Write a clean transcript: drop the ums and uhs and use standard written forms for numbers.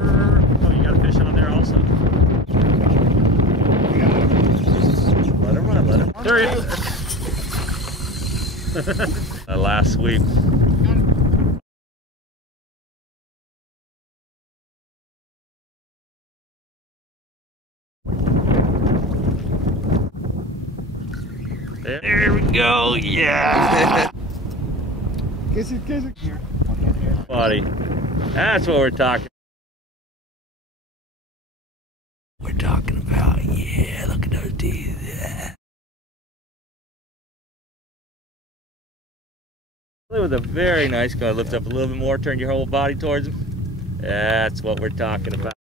Oh, you got a fish on there also. Let him run, let him. There he is. That last sweep. There we go, yeah! Kiss it here. Buddy, that's what we're talking. We're talking about, yeah, look at those teeth. Yeah. It was a very nice guy. Lift up a little bit more, turn your whole body towards him. That's what we're talking about.